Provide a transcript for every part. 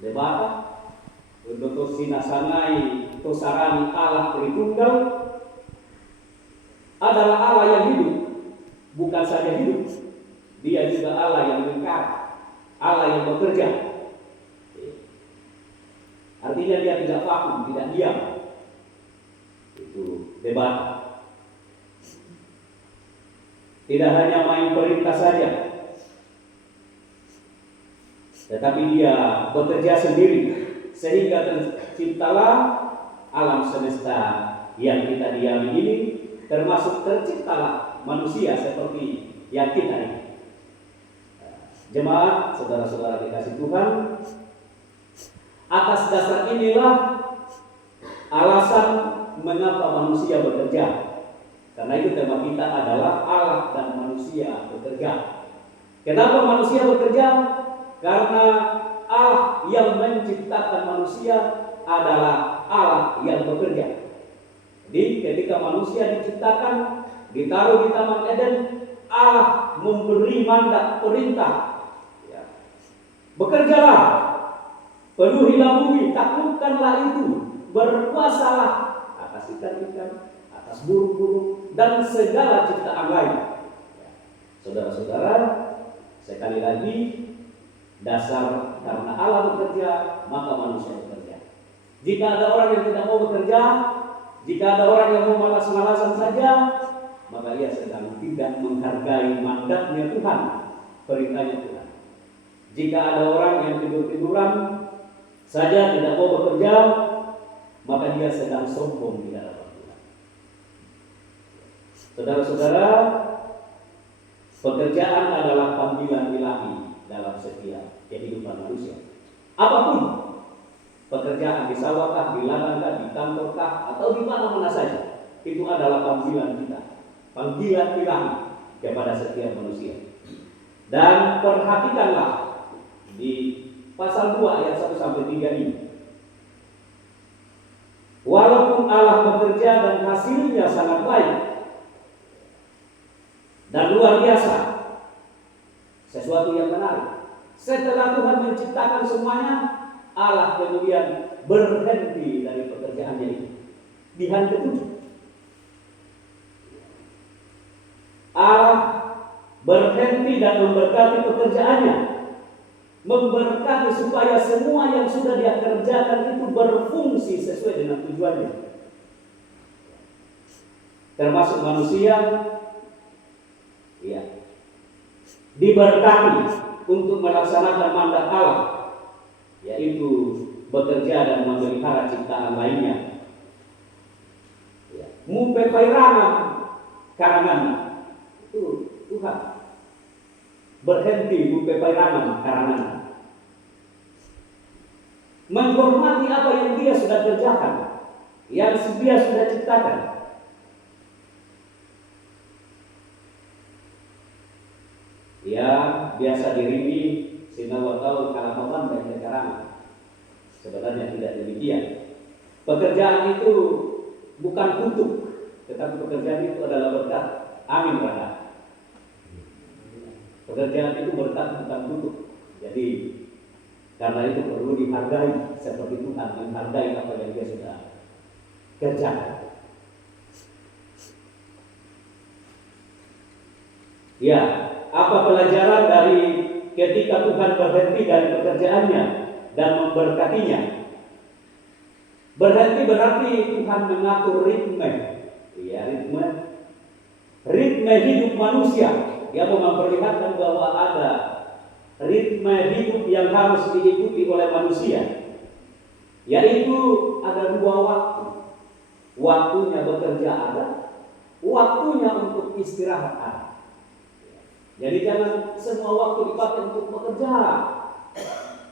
Debata untuk sinasanai tosarani Allah Tritunggal adalah Allah yang hidup, bukan saja hidup, dia juga Allah yang lengkap, Allah yang bekerja. Artinya dia tidak vakum, tidak diam. Itu debat. Tidak hanya main perintah saja, tetapi dia bekerja sendiri sehingga terciptalah alam semesta yang kita diami ini, termasuk terciptalah manusia seperti yang kita ini. Jemaat, saudara-saudara dikasih Tuhan, atas dasar inilah alasan mengapa manusia bekerja. Karena itu tema kita adalah Allah dan manusia bekerja. Kenapa manusia bekerja? Karena Allah yang menciptakan manusia adalah Allah yang bekerja. Jadi ketika manusia diciptakan, ditaruh di Taman Eden, Allah memberi mandat perintah. Ya. Bekerjalah, penuhilah bumi, taklukkanlah itu, berkuasalah atas ikan-ikan, atas burung-burung, dan segala ciptaan lain. Ya. Saudara-saudara, sekali lagi, dasar karena Allah bekerja, maka manusia bekerja. Jika ada orang yang tidak mau bekerja, jika ada orang yang mau malas-malasan saja, maka ia sedang tidak menghargai mandatnya Tuhan, perintahnya Tuhan. Jika ada orang yang tidur-tiduran saja tidak mau bekerja, maka dia sedang sombong di hadapan Tuhan. Saudara-saudara, pekerjaan adalah panggilan ilahi dalam setiap kehidupan manusia. Apapun pekerjaan, di sawahkah, di ladangkah, di kantorkah, atau di mana-mana saja, itu adalah panggilan kita, panggilan ilahi kepada setiap manusia. Dan perhatikanlah di pasal 2 ayat 1 sampai 3 ini. Walaupun Allah bekerja dan hasilnya sangat baik dan luar biasa, sesuatu yang menarik. Setelah Tuhan menciptakan semuanya, Allah kemudian berhenti dari pekerjaannya itu. Di hari ke-7 Allah berhenti dan memberkati pekerjaannya, memberkati supaya semua yang sudah dia kerjakan itu berfungsi sesuai dengan tujuannya. Termasuk manusia, ya, diberkati untuk melaksanakan mandat Allah, yaitu bekerja dan memelihara ciptaan lainnya. Ya. Mupepairangan karangan itu Tuhan berhenti mupepairangan karangan, menghormati apa yang dia sudah kerjakan, yang dia sudah ciptakan. Ya, biasa dirimi sinawa tahu kalamawan dan karangan. Sebenarnya tidak demikian. Pekerjaan itu bukan kutuk, tetapi pekerjaan itu adalah berkat. Amin, brother. Pekerjaan itu berkat, bukan kutuk. Jadi karena itu perlu dihargai seperti Tuhan menghargai apa yang dia sudah kerjakan. Ya, apa pelajaran dari ketika Tuhan berhenti dari pekerjaannya dan memberkatinya? Berhenti berarti Tuhan mengatur ritme, ya, ritme hidup manusia. Dia mau memperlihatkan bahwa ada ritme hidup yang harus diikuti oleh manusia, yaitu ada 2 waktu. Waktunya bekerja ada, waktunya untuk istirahat ada. Jadi jangan semua waktu dipakai untuk bekerja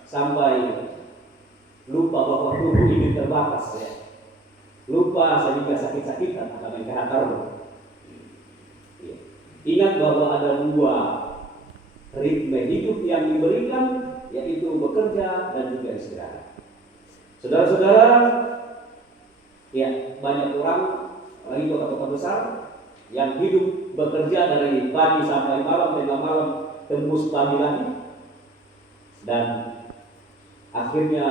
sampai lupa bahwa tubuh ini terbatas, ya. Lupa sehingga sakit-sakitan atau mengkehatar. Ingat bahwa ada 2 ritme hidup yang diberikan, yaitu bekerja dan juga istirahat. Saudara-saudara, ya, banyak orang di kota-kota besar yang hidup bekerja dari pagi sampai malam, tengah malam tembus pagi lagi. dan akhirnya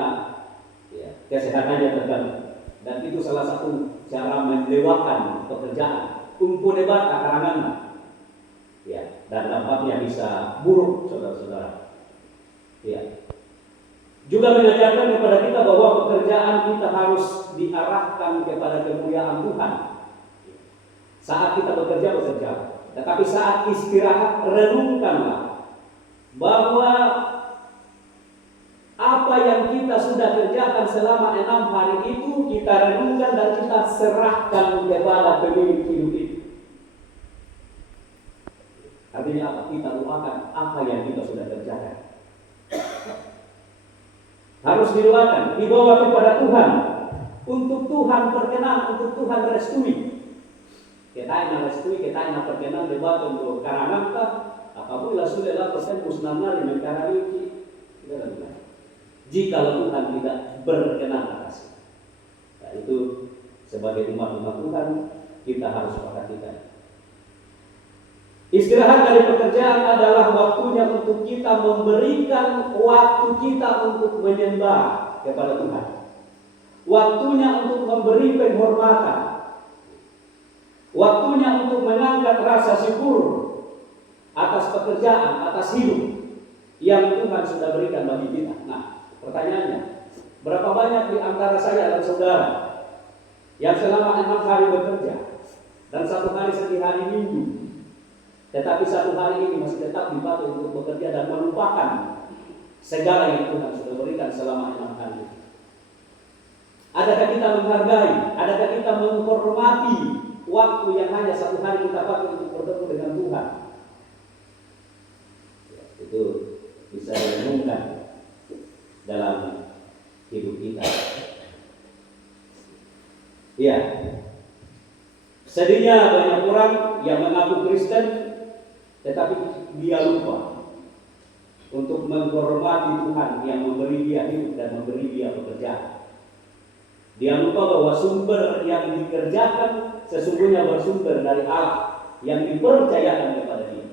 ya, kesehatannya terganggu. Dan itu salah satu cara melewatkan pekerjaan. Umpu debat akarangan, ya, dan dampaknya bisa buruk, saudara-saudara. Ya. Juga mengajarkan kepada kita bahwa pekerjaan kita harus diarahkan kepada kemuliaan Tuhan. Saat kita bekerja, tetapi saat istirahat, renungkanlah bahwa apa yang kita sudah kerjakan selama 6 hari itu kita renungkan dan kita serahkan kepada pemilik hidup itu. Artinya apa? Kita lupakan apa yang kita sudah kerjakan. Harus dilupakan, dibawa kepada Tuhan, untuk Tuhan berkenan, untuk Tuhan restui. Kita yang restui, kita yang berkenan debat untuk karangan tak, apabila sudah lakukan musnahnya dengan karang ini, kita lakukan. Jika Tuhan tidak berkenan atas, nah, itu sebagai umat-umat Tuhan kita harus perhatikan. Istirahat dari pekerjaan adalah waktunya untuk kita memberikan waktu kita untuk menyembah kepada Tuhan. Waktunya untuk memberi penghormatan. Waktunya untuk mengangkat rasa syukur atas pekerjaan, atas hidup yang Tuhan sudah berikan bagi kita. Nah, pertanyaannya, berapa banyak di antara saya dan saudara yang selama 6 hari bekerja dan 1 hari seperti hari Minggu, tetapi 1 hari ini masih tetap dipakai untuk bekerja dan melupakan segala yang Tuhan sudah berikan selama 6 hari. Adakah kita menghargai? Adakah kita menghormati waktu yang hanya 1 hari kita pakai untuk bertemu dengan Tuhan? Ya, itu bisa direnungkan dalam hidup kita. Ya, sedihnya banyak orang yang mengaku Kristen, tetapi dia lupa untuk menghormati Tuhan yang memberi dia hidup dan memberi dia pekerjaan. Dia lupa bahwa sumber yang dikerjakan sesungguhnya bersumber dari Allah yang dipercayakan kepada dia.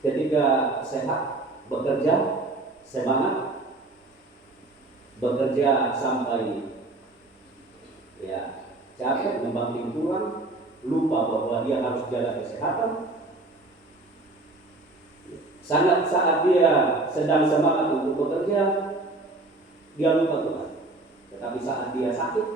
Ketika sehat, bekerja, semangat, bekerja sampai ya capek, membanting tulang, lupa bahwa dia harus jaga kesehatan. Saat dia sedang semangat untuk bekerja, dia lupa Tuhan. Tetapi saat dia sakit,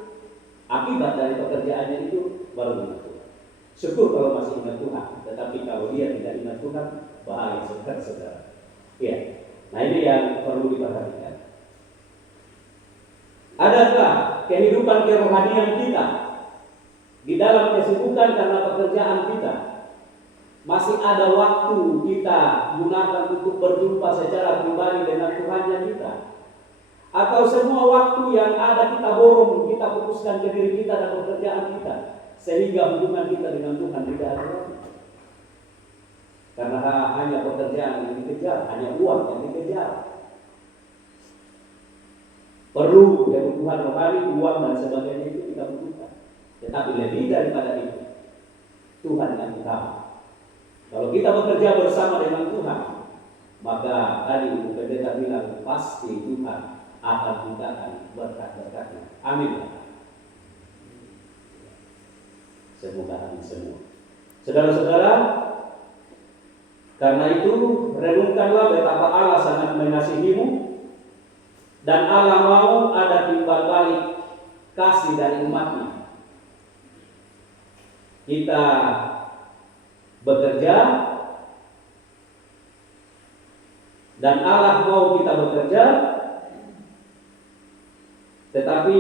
akibat dari pekerjaannya itu baru ingat Tuhan. Syukur kalau masih ingat Tuhan, tetapi kalau dia tidak ingat Tuhan, bahaya saudara. Ya, nah ini yang perlu diperhatikan. Adakah kehidupan kerohanian kita di dalam kesibukan karena pekerjaan kita masih ada waktu kita gunakan untuk berjumpa secara pribadi dengan Tuhannya kita? Atau semua waktu yang ada kita borong, kita fokuskan ke diri kita dan pekerjaan kita, sehingga hubungan kita dengan Tuhan tidak ada lagi? Karena hanya pekerjaan yang dikejar, hanya uang yang dikejar. Perlu kebutuhan rohani, uang dan sebagainya itu kita butuhkan. Tetapi lebih daripada itu, Tuhan yang utama. Kalau kita bekerja bersama dengan Tuhan, maka tadi Ibu Pendeta bilang pasti Tuhan akan bukakan berkat-berkatnya. Amin. Semoga amin semua. Saudara-saudara, karena itu renungkanlah betapa Allah sangat mengasihimu dan Allah mau ada timbal balik kasih dari umatnya. Kita bekerja dan Allah mau kita bekerja, tetapi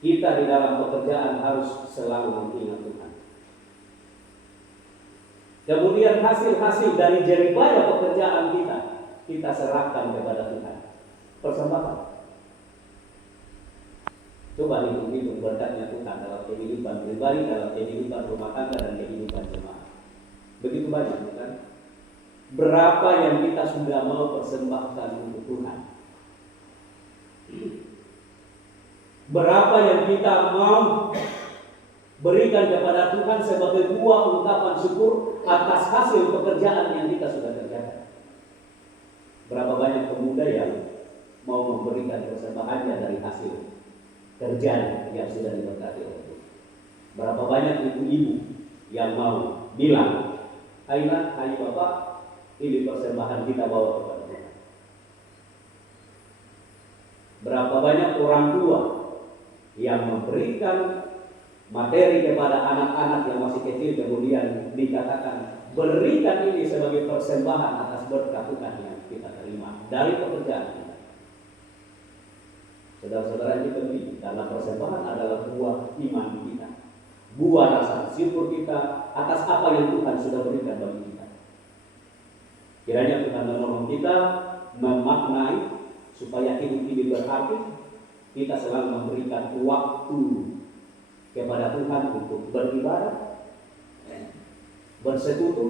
kita di dalam pekerjaan harus selalu mengingat Tuhan. Kemudian hasil-hasil dari jeripaya pekerjaan kita serahkan kepada Tuhan. Persembahan. Coba hitung-hitung berkatnya Tuhan dalam kehidupan pribadi, dalam kehidupan rumah tangga dan kehidupan jemaat. Begitu banyak, kan? Berapa yang kita sudah mau persembahkan untuk Tuhan? Berapa yang kita mau Berikan kepada Tuhan sebagai buah ungkapan syukur atas hasil pekerjaan yang kita sudah kerjakan. Berapa banyak pemuda yang mau memberikan persembahannya dari hasil kerjaan yang sudah diberkati oleh Tuhan. Berapa banyak ibu-ibu yang mau bilang, ayo Bapak, ini persembahan kita bawa kepada Tuhan. Berapa banyak orang tua yang memberikan materi kepada anak-anak yang masih kecil, kemudian dikatakan berikan ini sebagai persembahan atas berkat Tuhan yang kita terima dari pekerjaan kita. Saudara-saudara yang penting, karena persembahan adalah buah iman kita, buah rasa syukur kita atas apa yang Tuhan sudah berikan bagi kita. Kiranya Tuhan menolong kita memaknai supaya hidup ini berarti. Kita selalu memberikan waktu kepada Tuhan untuk beribadah, bersekutu,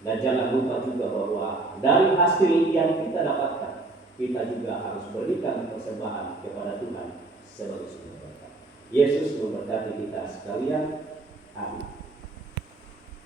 dan jangan lupa juga bahwa dari hasil yang kita dapatkan, kita juga harus berikan persembahan kepada Tuhan sebagai sumber berkat. Yesus memberkati kita sekalian. Amin.